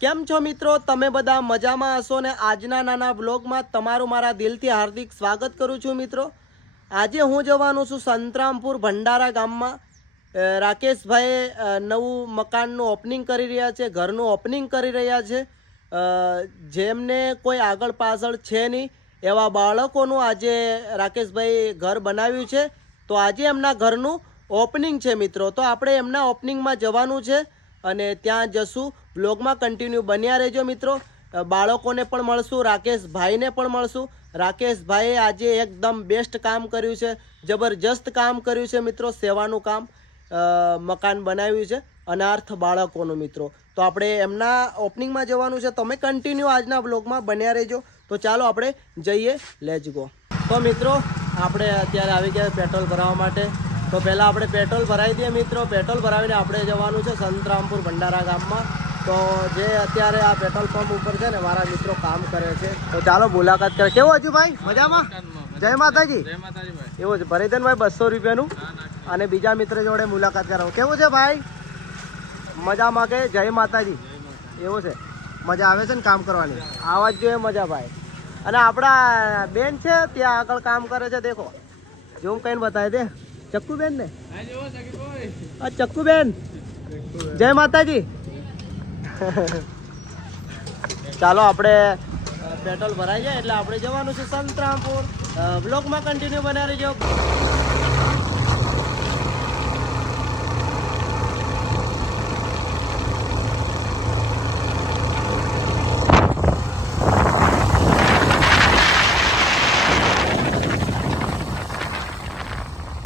કેમ છો મિત્રો? તમે બધા મજામાં હશો ને આજના નાના બ્લોગમાં તમારું મારા દિલથી હાર્દિક સ્વાગત કરું છું મિત્રો. આજે હું જવાનું છું સંતરામપુર ભંડારા ગામમાં. રાકેશભાઈ નવું મકાનનું ઓપનિંગ કરી રહ્યા છે, ઘરનું ઓપનિંગ કરી રહ્યા છે. જેમને કોઈ આગળ પાછળ છે નહીં એવા બાળકોનું આજે રાકેશભાઈ ઘર બનાવ્યું છે. તો આજે એમના ઘરનું ઓપનિંગ છે મિત્રો. તો આપણે એમના ઓપનિંગમાં જવાનું છે. અને ત્યાં જશું. બ્લોગમાં કન્ટિન્યુ બન્યા રહેજો મિત્રો. બાળકોને પણ મળશું, રાકેશભાઈને પણ મળશું. રાકેશભાઈએ આજે એકદમ બેસ્ટ કામ કર્યું છે. જબરજસ્ત કામ કર્યું છે મિત્રો, સેવાનું કામ. મકાન બનાવ્યું છે, અનાર્થ બાળકોનું મિત્રો. તો આપણે એમના ઓપનિંગમાં જવાનું છે. તમે કન્ટિન્યુ આજના બ્લોગમાં બન્યા રહેજો. તો ચાલો આપણે જઈએ. લેજ ગો તો મિત્રો, આપણે અત્યારે આવી ગયા પેટ્રોલ ભરાવવા માટે. તો પહેલાં આપણે પેટ્રોલ ભરાવી દઈએ મિત્રો. પેટ્રોલ ભરાવીને આપણે જવાનું છે સંતરામપુર ભંડારા ગામમાં. તો જે અત્યારે આ પેટ્રોલ પંપ ઉપર છે ને મારા મિત્રો કામ કરે છે. તો ચાલો મુલાકાત કરે. કેવું હજુ ભાઈ? મજામાં? જય માતાજી. એવું છે. ભરી દે ને ભાઈ બસો રૂપિયાનું અને બીજા મિત્ર જોડે મુલાકાત કરાવો. કેવું છે ભાઈ? મજામાં કે? જય માતાજી. એવું છે. મજા આવે છે ને કામ કરવાની? આવા જ જોઈએ મજા ભાઈ. અને આપણા બેન છે ત્યાં આગળ કામ કરે છે દેખો. જોમ કઈને બતાવી દે. ચક્કુ બેન ને આ ચક્કુબેન. જય માતાજી. ચાલો આપણે પેટ્રોલ ભરાઈ જાય એટલે આપણે જવાનું છે સંતરામપુર. બ્લોકમાં કન્ટિન્યુ બનાવી રહેજો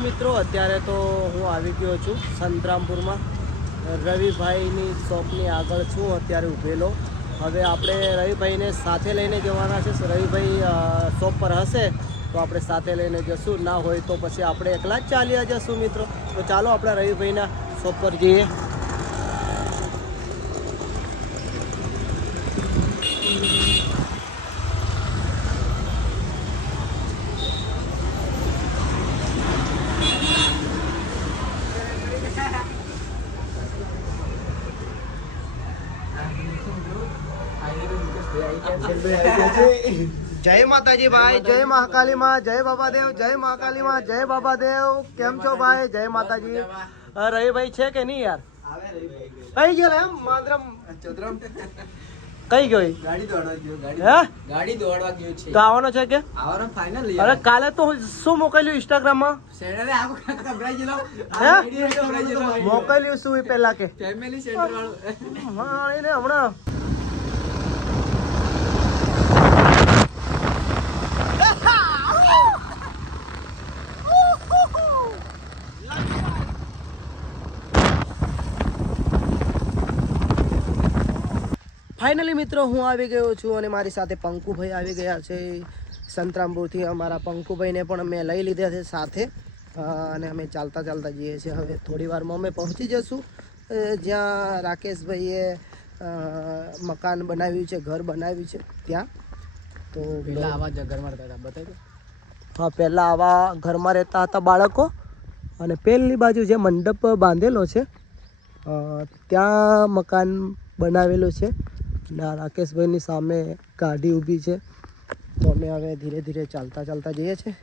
મિત્રો અત્યારે તો હું આવી ગયો છું સંતરામપુરમાં. રવિભાઈની શોપની આગળ છું, અત્યારે ઊભેલો. હવે આપણે રવિભાઈને સાથે લઈને જવાના છે. રવિભાઈ શોપ પર હશે તો આપણે સાથે લઈને જશું. ના હોય તો પછી આપણે એકલા જ ચાલ્યા જશું મિત્રો. તો ચાલો આપણે રવિભાઈના શોપ પર જઈએ. જય માતાજી ભાઈ જય મહાકાલી માં જય બાબાદેવ જય મહાકાલી માં જય બાબાદેવ. કેમ છો ભાઈ? જય માતાજી. અ, રવિભાઈ છે કે નહીં યાર? કઈ ગયો એમ? માદરમ કઈ ગયો ગાડી દોડવા ગયો હે? ગાડી દોડવા ગયો છે. તો આવવાનો છે કે? આવવાનો ફાઇનલ અરે કાલે તો શું મોકલ્યું ઇન્સ્ટાગ્રામમાં? સેન્ડરે આવો કબરાઈ ગયેલો. હે? કબરાઈ ગયેલો. મોકલ્યું શું એ પેલા કે? ફેમિલી સેન્ટર વાળો. હા એને હમણાં. ફાઇનલી મિત્રો હું આવી ગયો છું અને મારી સાથે પંકુભાઈ આવી ગયા છે. સંતરામપુરથી અમારા પંકુભાઈને પણ અમે લઈ લીધા છે સાથે. અને અમે ચાલતા ચાલતા જઈએ છીએ. હવે થોડી વારમાં અમે પહોંચી જશું. જ્યાં રાકેશભાઈએ મકાન બનાવ્યું છે ઘર બનાવ્યું છે ત્યાં. તો પહેલાં આવા ઘરમાં રહેતા હતા બતાવી હા પહેલાં આવા ઘરમાં રહેતા હતા બાળકો. અને પહેલી બાજુ જે મંડપ બાંધેલો છે ત્યાં મકાન બનાવેલું છે. અને આ રાકેશભાઈની સામે ગાડી ઊભી છે. તો અમે હવે ધીરે ધીરે ચાલતા ચાલતા જઈએ છીએ.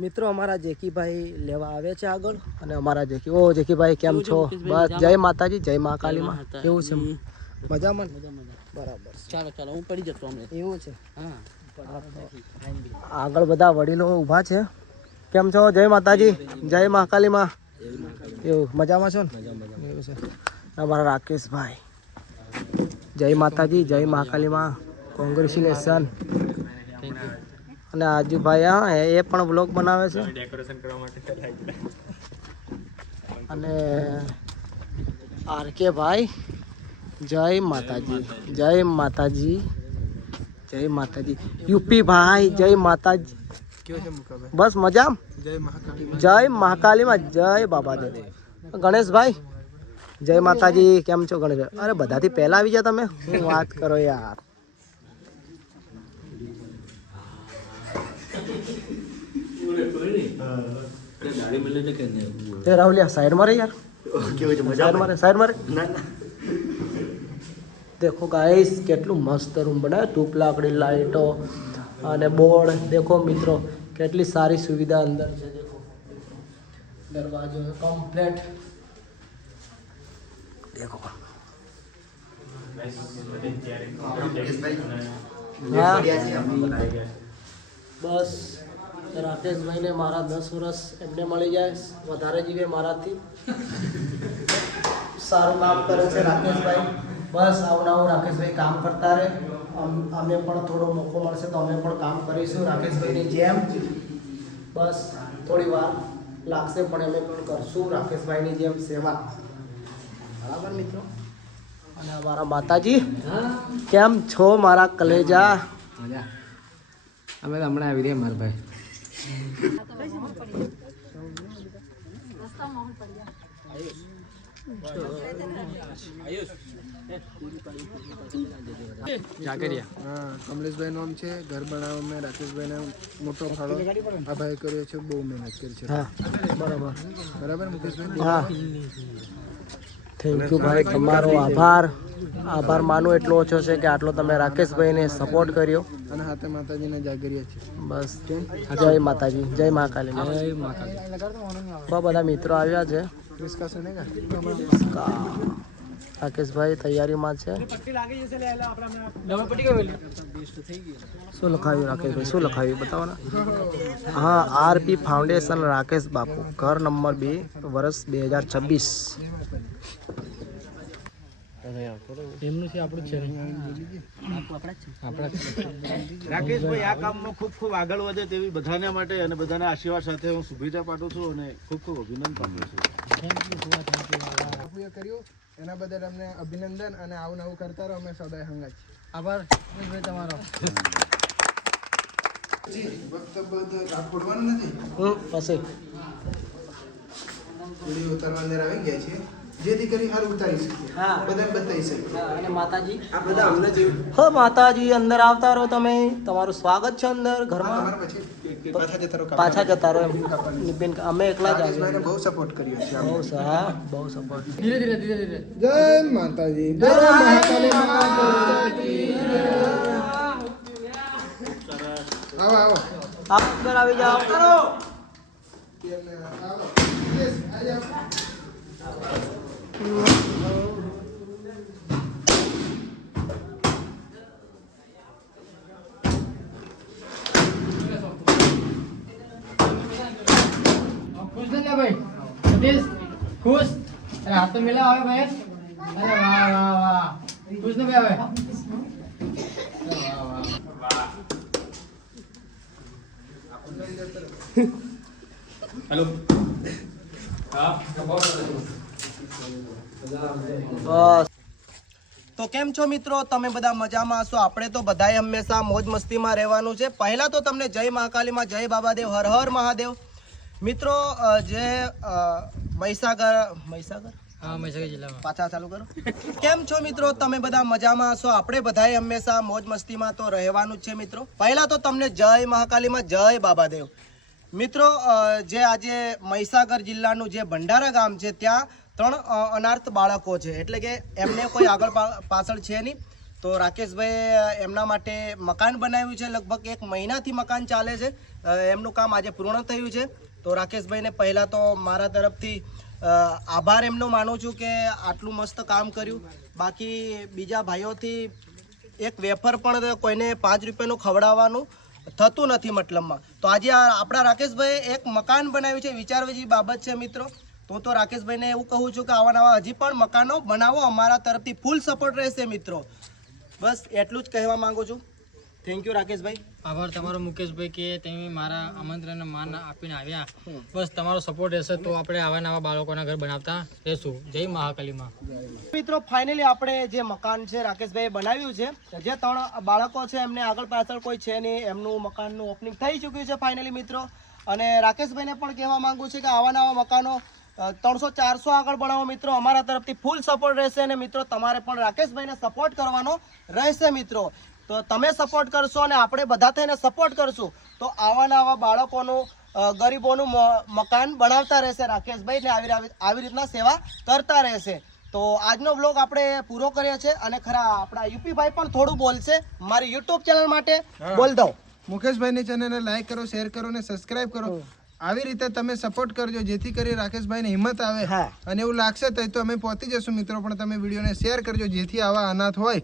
મિત્રો અમારા જેકીભાઈ લેવા આવે છે આગળ અને અમારા જેકી ઓ જેકીભાઈ કેમ છો? બસ જય માતાજી જય મા કાલીમાં કેવું છે? મજામાં બરાબર ચાલો ચાલો હું પડી જતો એવું છે? હા. આગળ બધા વડીલો ઊભા છે. કેમ છો? જય માતાજી જય મહાકાલી માં. એવું મજામાં છો ને? એવું છે. અમારા રાકેશભાઈ. જય માતાજી, જય મહાકાલી માં કોંગ્રેચ્યુલેશન અને આજુભાઈ, હા, એ પણ બ્લોગ બનાવે છે. અને આર કે ભાઈ, જય માતાજી જય માતાજી જય માતાજી. યુપી ભાઈ, જય માતાજી. બસ મજા જય મહાકાલીમાં જય બાબાદેવ ગણેશભાઈ જય માતાજી, કેમ છો ગણેશ? અરે, બધાથી પહેલા આવી જા તમે. હું વાત કરો યાર. તે રાહુલિયા સાઈડમાં રે યાર. સાઈડમાં સાઈડ દેખો ગાઈસ કેટલું મસ્ત રૂમ બનાવ્યો ધૂપ લાકડી લાઇટો અને બોર્ડ. દેખો મિત્રો, કેટલી સારી સુવિધા અંદર છે દરવાજો કમ્પ્લેટ દેખો બસ રાકેશભાઈને મારા દસ વર્ષ એમને મળી જાય, વધારે જીવે મારાથી. સારું કામ કરે છે રાકેશભાઈ. બસ, આવું આવું રાકેશભાઈ કામ કરતા રહે. અમે પણ થોડો મોકો મળશે તો અમે પણ કામ કરીશું રાકેશભાઈની જેમ. બસ, થોડી વાર લાગશે પણ અમે પણ કરશું રાકેશભાઈની જેમ સેવા. બરાબર મિત્રો? અને અમારા માતાજી કેમ છો મારા કલેજા? અમે હમણાં આવી રહ્યા મારા ભાઈ. હા કમલેશભાઈ નામ છે ઘર બનાવવામાં રાકેશભાઈને મોટો ફાળો. આ ભાઈ કર્યો છે બહુ મહેનત કરી છે. હા. બરાબર. બરાબર મુકેશભાઈ? હા. થેન્ક યુ ભાઈ તમારો આભાર. આભાર માનું એટલો ઓછો છે કે આટલો તમે રાકેશભાઈને સપોર્ટ કર્યો. અને હાથે માતાજીને જાગરીએ છે બસ. જય માતાજી. જય મહાકાલી. જય મહાકાલી. બહુ બધા મિત્રો આવ્યા છે. રાકેશભાઈ તૈયારીમાં છે. શું લખાવ્યું રાકેશભાઈ? શું લખાવ્યું? બતાવો ને હા આરપી ફાઉન્ડેશન રાકેશ બાપુ. ઘર નંબર બે વર્ષ બે હજાર છવ્વીસ. એમનું છે આપણું છે રાકેશભાઈ આ કામમાં ખૂબ ખૂબ આગળ વધે તેવી બધાને માટે અને બધાના આશીર્વાદ સાથે હું શુભેચ્છા પાઠવું છું અને ખૂબ ખૂબ અભિનંદન પાઠવું છું. કર્યું. એના બદલ અમને અભિનંદન અને આવું નવું કરતા રહો. અમે સદાય હંગા છીએ. આભાર. ભાઈ તમારો. પછી વીડિયો ઉતારવા અંદર આવી ગયા છે જેથી કરી હાર ઉતારી શકીએ બધાને બતાવી શકીએ અને માતાજી? આ બધા અમને જેવું હો માતાજી અંદર આવતા રહો તમે. તમારું સ્વાગત છે અંદર ઘરમાં. પાછા જતા રહો પાછા જતા રહો એમ. અમે એકલા જ આવીએ. બહુ સપોર્ટ કર્યો છે બહુ હા બહુ સપોર્ટ ધીરે ધીરે ધીરે ધીરે. જય માતાજી. જય માતાજી. આવો આવો. આપ અંદર આવી જાઓ. આવો Yes, આ જાઓ. ખુશ ને ભાઈ સતીશ ખુશ અરે હાથ તો મિલાવ આવે ભાઈ અરે વાહ વાહ વાહ ખુશ ને ભાઈ હવે વાહ વાહ બસ. તો કેમ છો મિત્રો? તમે બધા મજામાં હશો? આપણે તો બધાએ હંમેશા મોજ મસ્તીમાં રહેવાનું છે. પહેલાં તો તમને જય મહાકાલીમાં જય બાબાદેવ હર હર મહાદેવ. મિત્રો જે મહીસાગર મહીસાગર? હા મહીસાગર જિલ્લામાં. પાછા ચાલુ કરો. કેમ છો મિત્રો? તમે બધા મજામાં હશો? આપણે બધાએ હંમેશા મોજ મસ્તીમાં તો રહેવાનું જ છે મિત્રો. પહેલાં તો તમને જય મહાકાલીમાં જય બાબાદેવ. મિત્રો જે આજે મહીસાગર જિલ્લાનું જે ભંડારા ગામ છે ત્યાં ત્રણ અનાર્થ બાળકો છે. એટલે કે એમને કોઈ આગળ પાછળ છે નહીં. તો રાકેશભાઈ એમના માટે મકાન બનાવ્યું છે. લગભગ એક મહિનાથી મકાન ચાલે છે. એમનું કામ આજે પૂર્ણ થયું છે. તો રાકેશભાઈને પહેલાં તો મારા તરફથી આભાર એમનો માનું છું કે આટલું મસ્ત કામ કર્યું. બાકી બીજા ભાઈઓથી એક વેફર પણ કોઈને પાંચ રૂપિયાનું ખવડાવવાનું થતું નથી મતલબમાં. તો આજે આપણા રાકેશભાઈ એક મકાન બનાવ્યું છે. વિચારવા જેવી બાબત છે મિત્રો. તો તો રાકેશભાઈને એવું કહું છું કે આવા નવા હજી પણ મકાનો બનાવો અમારા તરફથી ફૂલ સપોર્ટ રહેશે મિત્રો. બસ એટલું જ કહેવા માંગુ છું. થેન્ક યુ રાકેશભાઈ. આભાર તમારો મુકેશભાઈ કે તમે મારા આમંત્રણને માન આપીને આવ્યા. બસ તમારો સપોર્ટ રહેશે તો આપણે આવા નવા બાળકોના ઘર બનાવતા રહેશું. જય મહાકાલીમાં. મિત્રો ફાઇનલી આપણે જે મકાન છે રાકેશભાઈએ બનાવ્યું છે જે ત્રણ બાળકો છે એમને આગળ પાછળ કોઈ છે નહીં એમનું મકાનનું ઓપનિંગ થઈ ચૂક્યું છે ફાઇનલી મિત્રો. અને રાકેશભાઈને પણ કહેવા માંગુ છું કે આવા નવા મકાનો ત્રણસો ચારસો આગળ બનાવો મિત્રો. અમારા તરફથી ફૂલ સપોર્ટ રહેશે અને મિત્રો તમારે પણ રાકેશભાઈને સપોર્ટ કરવાનો રહેશે મિત્રો. તો તમે સપોર્ટ કરશો અને આપણે બધા થઈને સપોર્ટ કરશું. તો આવા નવા બાળકોનું ગરીબોનું મકાન બનાવતા રહેશે. રાકેશભાઈ ને આવી આવી આવી રીતના સેવા કરતા રહેશે. તો આજનો બ્લોગ આપણે પૂરો કરીએ છીએ અને ખરા આપણા યુપીભાઈ પણ થોડું બોલશે. મારી યુટ્યુબ ચેનલ માટે બોલ દઉં. મુકેશભાઈની ચેનલને લાઈક કરો શેર કરો અને સબસ્ક્રાઇબ કરો. આવી રીતે તમે સપોર્ટ કરજો જેથી કરી રાકેશભાઈને હિંમત આવે અને એવું લાગશે તો તો અમે પહોંચી જશું. મિત્રો પણ તમે વિડીયોને શેર કરજો જેથી આવા અનાથ હોય.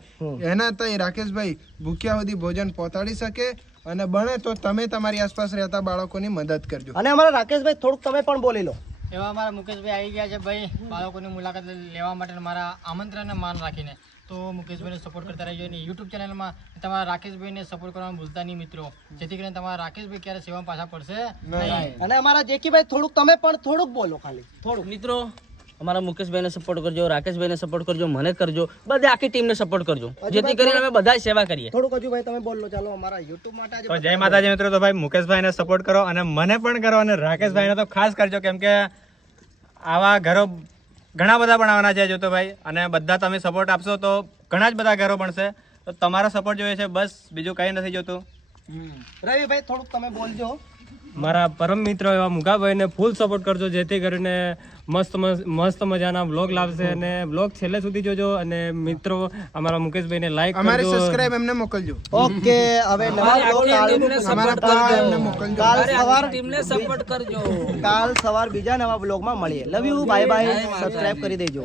એના તઈ રાકેશભાઈ ભૂખ્યા સુધી ભોજન પહોંચાડી શકે અને બને તો તમે તમારી આસપાસ રહેતા બાળકોની મદદ કરજો. અને અમારા રાકેશભાઈ થોડુંક તમે પણ બોલી લો. એવા અમારા મુકેશભાઈ આવી ગયા છે ભાઈ. બાળકોની મુલાકાત લેવા માટે મારા આમંત્રણને માન રાખીને. તો મુકેશભાઈને સપોર્ટ કરતા રહેજો અને યુટ્યુબ ચેનલમાં તમારા રાકેશભાઈને સપોર્ટ કરવાનું ભૂલતા નહીં મિત્રો. જેથી કરીને તમારા રાકેશભાઈ ક્યારે સેવામાં પાછા પડશે નહીં. અને અમારા જેકીભાઈ થોડુંક તમે પણ થોડુંક બોલો ખાલી થોડુંક. મિત્રો અમારા મુકેશભાઈને સપોર્ટ કરજો રાકેશભાઈને સપોર્ટ કરજો મને કરજો બધા આખી ટીમને સપોર્ટ કરજો. જેથી કરીને અમે બધા સેવા કરીએ. થોડુંક હજુ ભાઈ તમે બોલો ચાલો અમારા યુટ્યુબ માટે આજે જય માતાજી મિત્રો તો ભાઈ મુકેશભાઈને સપોર્ટ કરો અને મને પણ કરો અને રાકેશભાઈને તો ખાસ કરજો કેમ કે આવા ઘરો ઘણા બધા બનાવવાના છે જો તો ભાઈ અને બધા તમે સપોર્ટ આપશો તો ઘણા જ બધા ઘરો બનશે. તો તમારો સપોર્ટ જોઈએ છે, બસ બીજું કંઈ નથી જોતું. રવિભાઈ, થોડુંક તમે બોલજો. મારા પરમ મિત્ર એવા મુકાભાઈને ફૂલ સપોર્ટ કરજો જેથી કરીને મસ્ત મસ્ત મસ્ત મજાના બ્લોગ લાવશે અને બ્લોગ છેલ્લે સુધી જોજો અને મિત્રો અમારા મુકેશભાઈને લાઈક અમારે કરજો. સબસ્ક્રાઇબ એમને મોકલજો. ઓકે હવે નવા બ્લોગ અમારા સપોર્ટ એમને મોકલજો. કાલ સવાર ટીમને સપોર્ટ કરજો. કાલ સવાર બીજા નવા બ્લોગમાં મળીએ. Love you bye bye subscribe કરી દેજો.